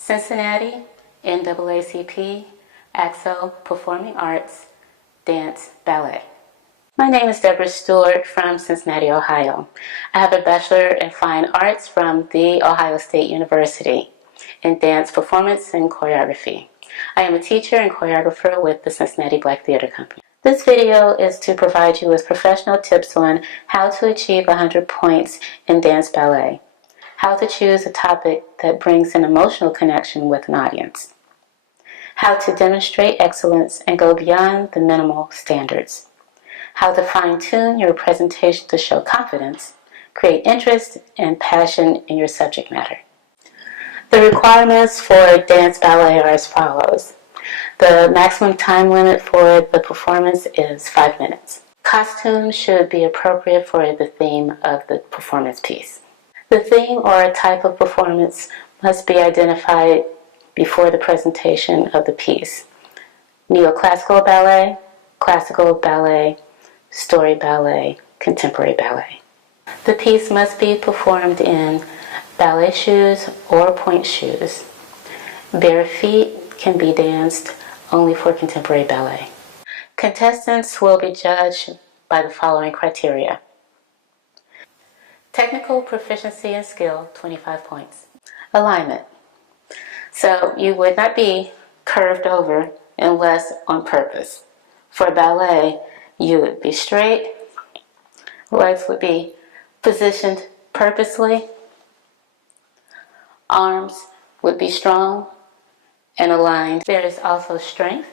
Cincinnati NAACP ACT-SO Performing Arts Dance Ballet. My name is Deborah Stewart from Cincinnati, Ohio. I have a Bachelor in Fine Arts from The Ohio State University in Dance Performance and Choreography. I am a teacher and choreographer with the Cincinnati Black Theater Company. This video is to provide you with professional tips on how to achieve 100 points in dance ballet, how to choose a topic that brings an emotional connection with an audience, how to demonstrate excellence and go beyond the minimal standards, how to fine-tune your presentation to show confidence, create interest and passion in your subject matter. The requirements for dance ballet are as follows. The maximum time limit for the performance is 5 minutes. Costumes should be appropriate for the theme of the performance piece. The theme or type of performance must be identified before the presentation of the piece. Neoclassical ballet, classical ballet, story ballet, contemporary ballet. The piece must be performed in ballet shoes or pointe shoes. Bare feet can be danced only for contemporary ballet. Contestants will be judged by the following criteria. Technical proficiency and skill, 25 points. Alignment. So you would not be curved over unless on purpose. For ballet, you would be straight, legs would be positioned purposely, arms would be strong and aligned. There is also strength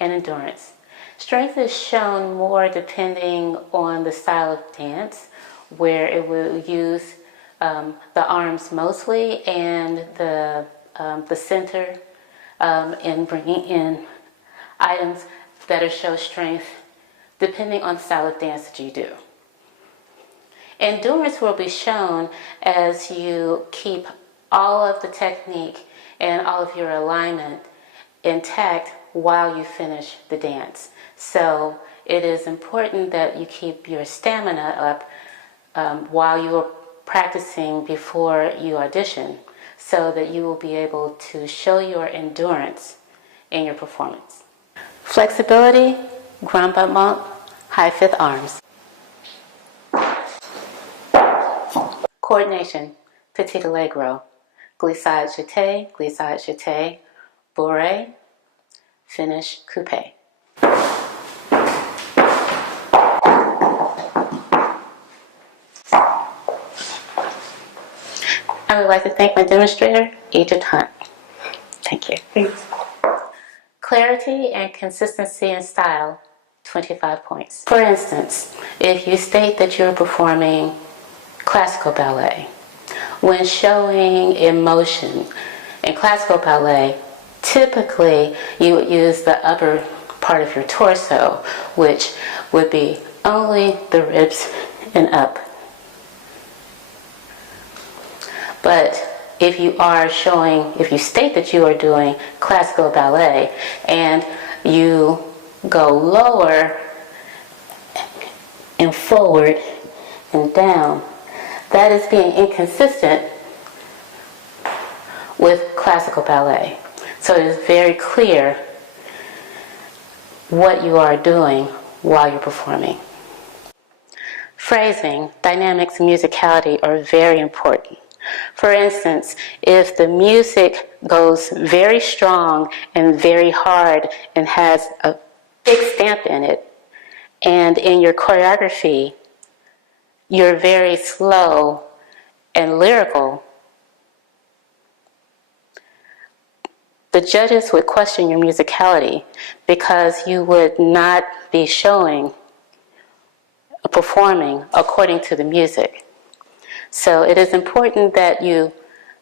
and endurance. Strength is shown more depending on the style of dance, where it will use the arms mostly and the center in bringing in items that show strength depending on the style of dance that you do. Endurance will be shown as you keep all of the technique and all of your alignment intact while you finish the dance. So it is important that you keep your stamina up while you are practicing before you audition, so that you will be able to show your endurance in your performance. Flexibility, grand battement, high fifth arms. Coordination, petit allegro, glissade jeté, bourrée, finish coupé. I would like to thank my demonstrator, Egypt Hunt. Thank you. Thanks. Clarity and consistency in style, 25 points. For instance, if you state that you're performing classical ballet, when showing emotion in classical ballet, typically you would use the upper part of your torso, which would be only the ribs and up. But if you state that you are doing classical ballet and you go lower and forward and down, that is being inconsistent with classical ballet. So it is very clear what you are doing while you're performing. Phrasing, dynamics, and musicality are very important. For instance, if the music goes very strong and very hard and has a big stamp in it, and in your choreography you're very slow and lyrical, the judges would question your musicality because you would not be performing according to the music. So it is important that you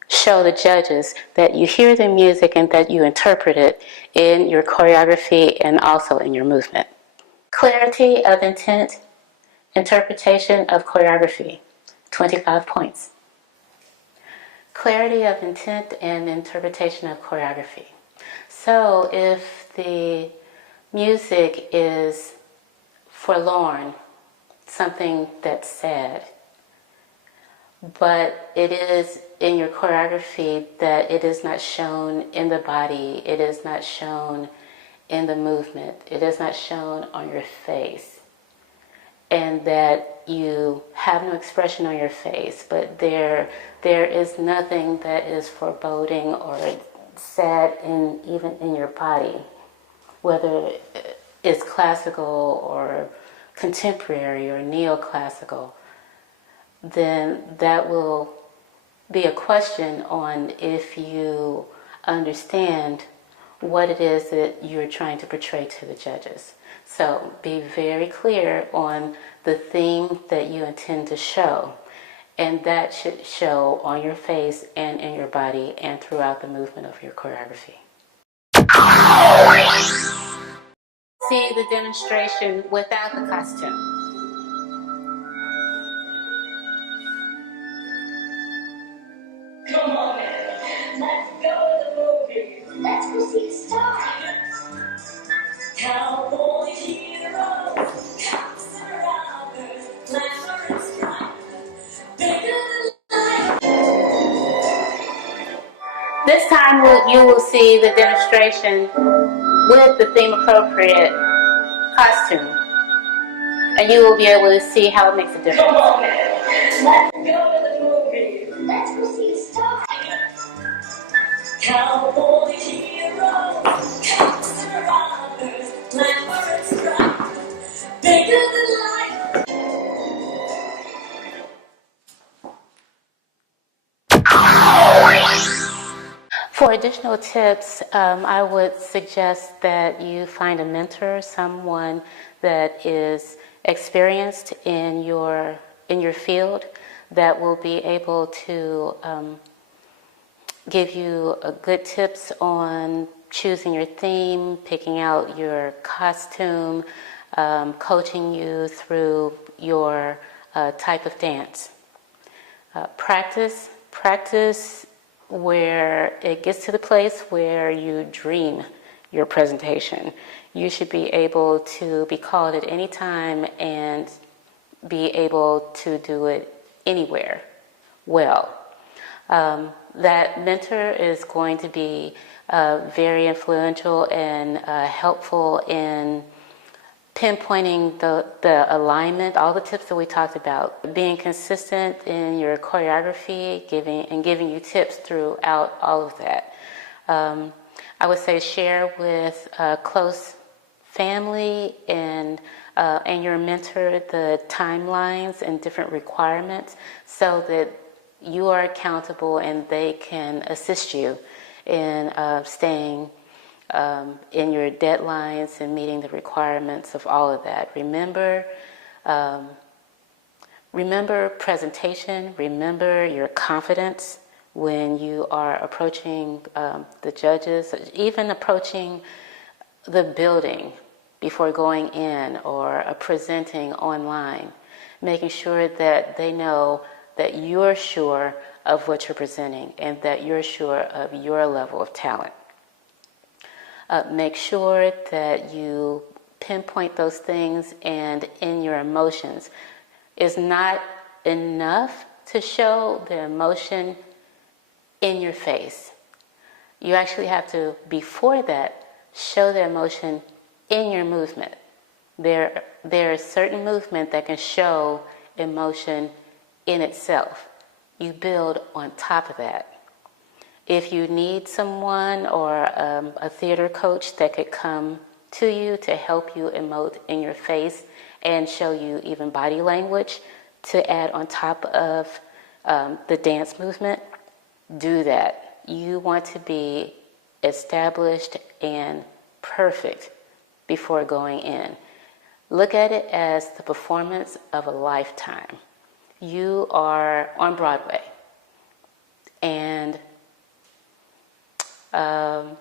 show the judges that you hear the music and that you interpret it in your choreography and also in your movement. Clarity of intent, interpretation of choreography, 25 points. Clarity of intent and interpretation of choreography. So if the music is forlorn, something that's sad, but it is in your choreography that it is not shown in the body, it is not shown in the movement, it is not shown on your face, and that you have no expression on your face, but there is nothing that is foreboding or sad even in your body, whether it's classical or contemporary or neoclassical. Then that will be a question on if you understand what it is that you're trying to portray to the judges. So be very clear on the theme that you intend to show, and that should show on your face and in your body and throughout the movement of your choreography. See the demonstration without the costume. Come on, let's go to the movie. Let's go see the stars. Cowboy heroes, cops and robbers, glamour and strife, bigger than life. This time you will see the demonstration with the theme appropriate costume, and you will be able to see how it makes a difference. Come on, let's go to the movie. Let's go see the stars. Cowboy heroes, cops and robbers, glamour and strife, bigger than life. For additional tips, I would suggest that you find a mentor, someone that is experienced in your field, that will be able to give you good tips on choosing your theme, picking out your costume, coaching you through your type of dance. Practice where it gets to the place where you dream your presentation. You should be able to be called at any time and be able to do it anywhere well. That mentor is going to be very influential and helpful in pinpointing the alignment, all the tips that we talked about, being consistent in your choreography, giving you tips throughout all of that. I would say share with close family and your mentor the timelines and different requirements so that you are accountable and they can assist you in staying in your deadlines and meeting the requirements of all of that. Remember presentation, remember your confidence when you are approaching the judges, even approaching the building before going in or presenting online, making sure that they know that you're sure of what you're presenting and that you're sure of your level of talent. Make sure that you pinpoint those things, and in your emotions. It's not enough to show the emotion in your face. You actually have to, before that, show the emotion in your movement. There is certain movement that can show emotion in itself. You build on top of that. If you need someone or a theater coach that could come to you to help you emote in your face and show you even body language to add on top of the dance movement, do that. You want to be established and perfect before going in. Look at it as the performance of a lifetime. You are on Broadway, and the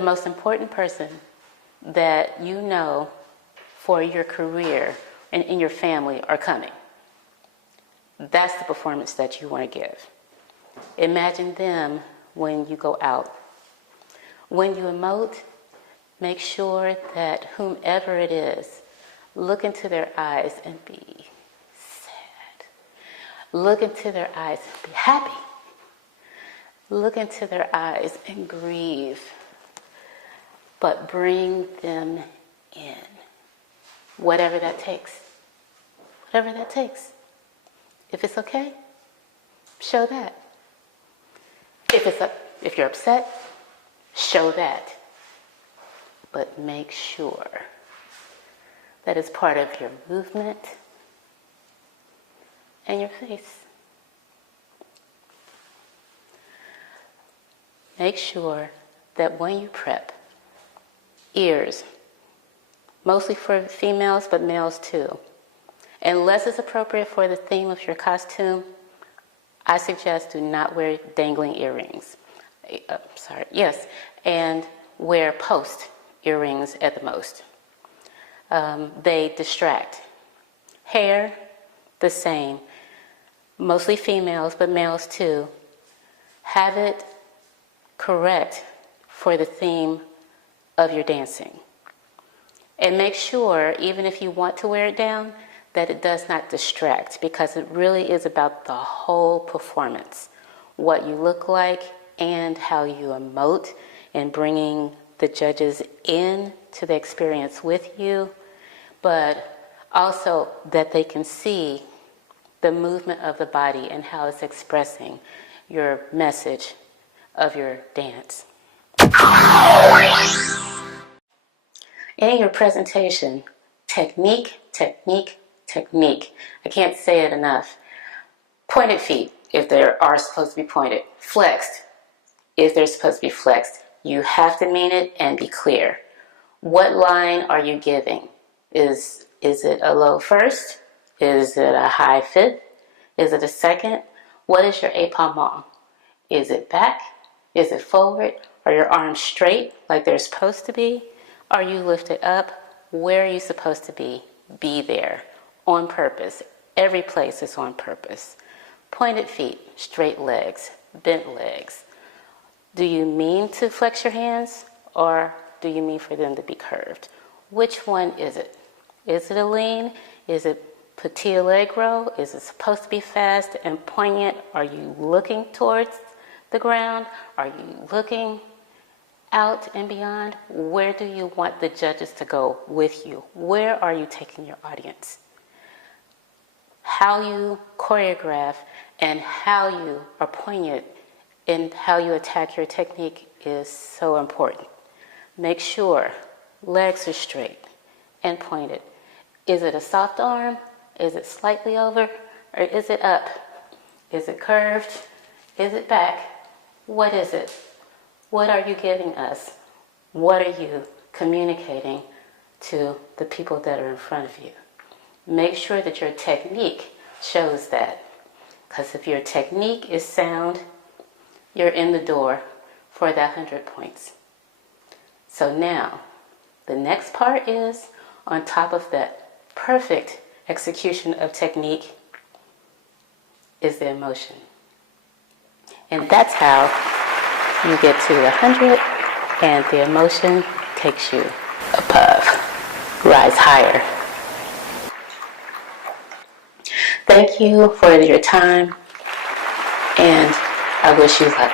most important person that you know for your career and in your family are coming. That's the performance that you want to give. Imagine them when you go out. When you emote, make sure that whomever it is, look into their eyes and be sad. Look into their eyes. Be happy. Look into their eyes and grieve. But bring them in. Whatever that takes. Whatever that takes. If it's okay, show that. If you're upset, show that. But make sure that it's part of your movement and your face. Make sure that when you prep, ears, mostly for females, but males too. Unless it's appropriate for the theme of your costume, I suggest do not wear dangling earrings. And wear post earrings at the most. They distract. Hair, the same. Mostly females, but males too. Have it correct for the theme of your dancing. And make sure, even if you want to wear it down, that it does not distract, because it really is about the whole performance. What you look like and how you emote, and bringing the judges in to the experience with you, but also that they can see the movement of the body and how it's expressing your message of your dance. In your presentation, technique, technique, technique. I can't say it enough. Pointed feet, if they are supposed to be pointed. Flexed, if they're supposed to be flexed. You have to mean it and be clear. What line are you giving? Is it a low first? Is it a high fifth? Is it a second? What is your épaulement? Is it back? Is it forward? Are your arms straight like they're supposed to be? Are you lifted up? Where are you supposed to be? Be there. On purpose. Every place is on purpose. Pointed feet, straight legs, bent legs. Do you mean to flex your hands, or do you mean for them to be curved? Which one is it? Is it a lean? Is it petit allegro? Is it supposed to be fast and poignant? Are you looking towards the ground? Are you looking out and beyond? Where do you want the judges to go with you? Where are you taking your audience? How you choreograph and how you are poignant and how you attack your technique is so important. Make sure legs are straight and pointed. Is it a soft arm? Is it slightly over? Or is it up? Is it curved? Is it back? What is it? What are you giving us? What are you communicating to the people that are in front of you? Make sure that your technique shows that. Because if your technique is sound, you're in the door for that 100 points. So now, the next part is, on top of that perfect execution of technique, is the emotion. And that's how you get to the 100, and the emotion takes you above, rise higher. Thank you for your time, and I wish you luck.